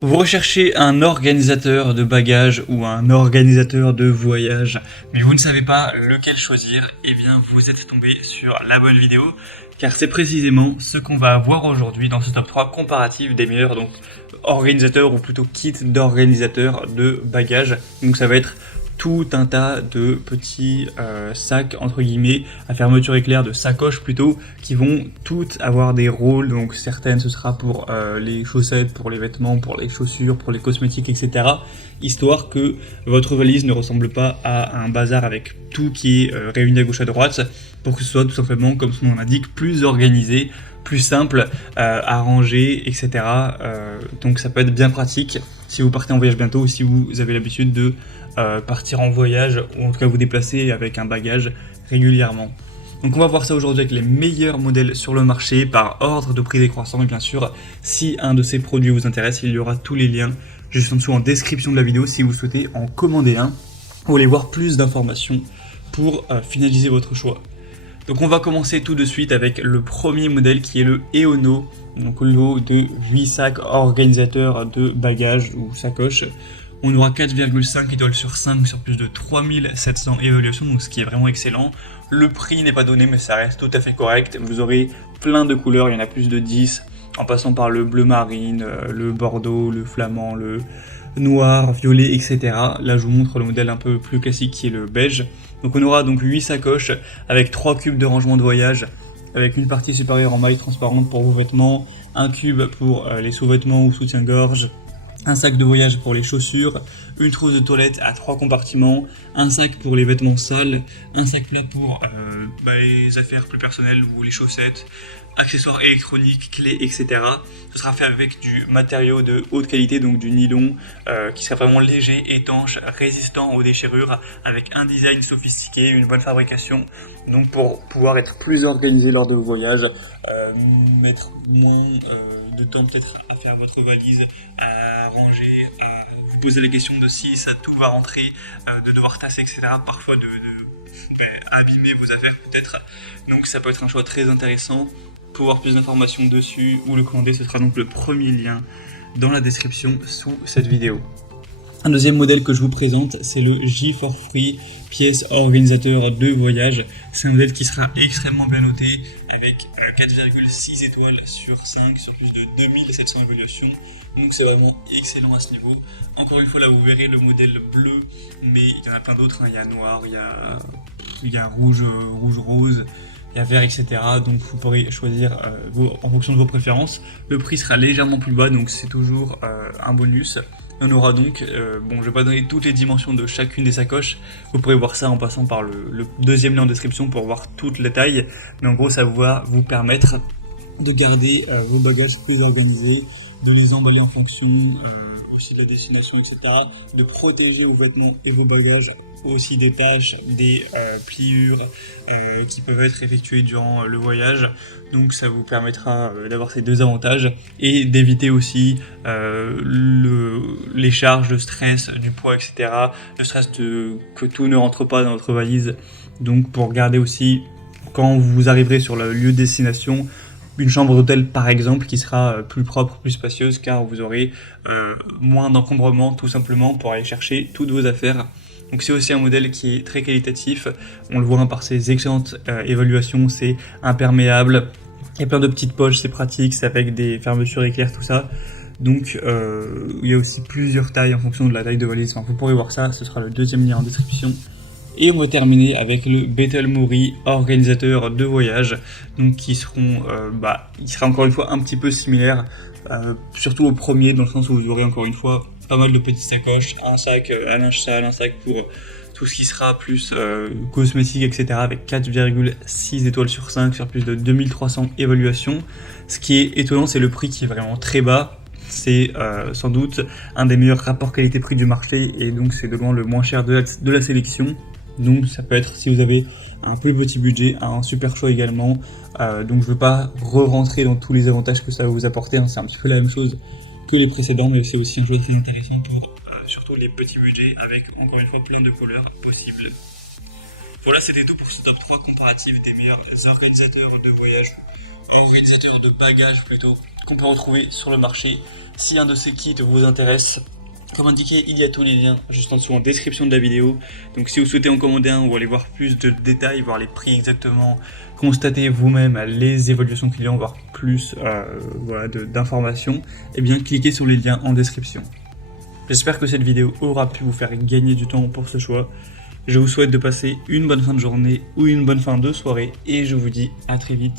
Vous recherchez un organisateur de bagages ou un organisateur de voyage, mais vous ne savez pas lequel choisir, eh bien vous êtes tombé sur la bonne vidéo, car c'est précisément ce qu'on va voir aujourd'hui dans ce top 3 comparatif des meilleurs organisateurs ou plutôt kits d'organisateurs de bagages. Donc ça va être tout un tas de petits sacs entre guillemets à fermeture éclair, de sacoches plutôt, qui vont toutes avoir des rôles. Donc certaines ce sera pour les chaussettes, pour les vêtements, pour les chaussures, pour les cosmétiques, etc. Histoire que votre valise ne ressemble pas à un bazar avec tout qui est réuni à gauche à droite, pour que ce soit tout simplement, comme son nom l'indique, plus organisé, plus simple à ranger, etc. Donc ça peut être bien pratique si vous partez en voyage bientôt ou si vous avez l'habitude de partir en voyage ou en tout cas vous déplacer avec un bagage régulièrement. Donc on va voir ça aujourd'hui avec les meilleurs modèles sur le marché par ordre de prix décroissant, et bien sûr si un de ces produits vous intéresse, il y aura tous les liens juste en dessous en description de la vidéo si vous souhaitez en commander un ou aller voir plus d'informations pour finaliser votre choix. Donc on va commencer tout de suite avec le premier modèle qui est le Eono, donc le lot de 8 sacs organisateurs de bagages ou sacoches. On aura 4,5 étoiles sur 5 sur plus de 3700 évaluations, donc ce qui est vraiment excellent. Le prix n'est pas donné, mais ça reste tout à fait correct. Vous aurez plein de couleurs, il y en a plus de 10, en passant par le bleu marine, le bordeaux, le flamand, le noir, violet, etc. Là, je vous montre le modèle un peu plus classique qui est le beige. Donc on aura donc 8 sacoches avec 3 cubes de rangement de voyage, avec une partie supérieure en maille transparente pour vos vêtements, un cube pour les sous-vêtements ou soutien-gorge, un sac de voyage pour les chaussures, une trousse de toilette à 3 compartiments, un sac pour les vêtements sales, un sac plat pour les affaires plus personnelles ou les chaussettes, accessoires électroniques, clés, etc. Ce sera fait avec du matériau de haute qualité, donc du nylon, qui sera vraiment léger, étanche, résistant aux déchirures, avec un design sophistiqué, une bonne fabrication, donc pour pouvoir être plus organisé lors de vos voyages, mettre moins de temps peut-être à faire votre valise, à ranger, à vous poser la question de si ça tout va rentrer, de devoir tasser, etc. Parfois de abîmer vos affaires peut-être. Donc ça peut être un choix très intéressant. Pour avoir plus d'informations dessus ou le commander, ce sera donc le premier lien dans la description sous cette vidéo. Un deuxième modèle que je vous présente, c'est le G4Free pièce organisateur de voyage. C'est un modèle qui sera extrêmement bien noté avec 4,6 étoiles sur 5 sur plus de 2700 évaluations. Donc c'est vraiment excellent à ce niveau. Encore une fois, là vous verrez le modèle bleu, mais il y en a plein d'autres. Il y a noir, il y a rouge, rouge-rose, il y a vert, etc. Donc vous pourrez choisir en fonction de vos préférences. Le prix sera légèrement plus bas, donc c'est toujours un bonus. On aura donc, je ne vais pas donner toutes les dimensions de chacune des sacoches, vous pourrez voir ça en passant par le deuxième lien en description pour voir toutes les tailles, mais en gros ça va vous permettre de garder vos bagages plus organisés, de les emballer en fonction aussi de la destination, etc., de protéger vos vêtements et vos bagages aussi des taches, des pliures qui peuvent être effectuées durant le voyage. Donc ça vous permettra d'avoir ces deux avantages et d'éviter aussi les charges de stress, du poids, etc. Le stress que tout ne rentre pas dans votre valise. Donc pour garder aussi, quand vous arriverez sur le lieu de destination, une chambre d'hôtel par exemple qui sera plus propre, plus spacieuse, car vous aurez moins d'encombrement tout simplement pour aller chercher toutes vos affaires. Donc c'est aussi un modèle qui est très qualitatif, on le voit par ses excellentes évaluations, c'est imperméable, il y a plein de petites poches, c'est pratique, c'est avec des fermetures éclair, tout ça. Donc il y a aussi plusieurs tailles en fonction de la taille de valise, enfin, vous pourrez voir ça, ce sera le deuxième lien en description. Et on va terminer avec le Bethel Mori organisateur de voyage, donc qui seront, il sera encore une fois un petit peu similaire, surtout au premier, dans le sens où vous aurez encore une fois pas mal de petites sacoches, un sac à linge sale, un sac pour tout ce qui sera plus cosmétique, etc. avec 4,6 étoiles sur 5 sur plus de 2300 évaluations. Ce qui est étonnant, c'est le prix qui est vraiment très bas. C'est sans doute un des meilleurs rapports qualité-prix du marché et donc c'est de loin le moins cher de la sélection. Donc ça peut être, si vous avez un plus petit budget, un super choix également. Donc je ne veux pas re-rentrer dans tous les avantages que ça va vous apporter, c'est un petit peu la même chose que les précédents, mais c'est aussi un choix très intéressant pour surtout les petits budgets avec encore une fois plein de couleurs possibles. Voilà, c'était tout pour ce top 3 comparatif des meilleurs organisateurs de voyage organisateur de bagages plutôt, qu'on peut retrouver sur le marché. Si un de ces kits vous intéresse, comme indiqué, il y a tous les liens juste en dessous en description de la vidéo. Donc si vous souhaitez en commander un ou aller voir plus de détails, voir les prix exactement, constater vous-même les évaluations clients, voir plus d'informations, eh bien cliquez sur les liens en description. J'espère que cette vidéo aura pu vous faire gagner du temps pour ce choix. Je vous souhaite de passer une bonne fin de journée ou une bonne fin de soirée et je vous dis à très vite.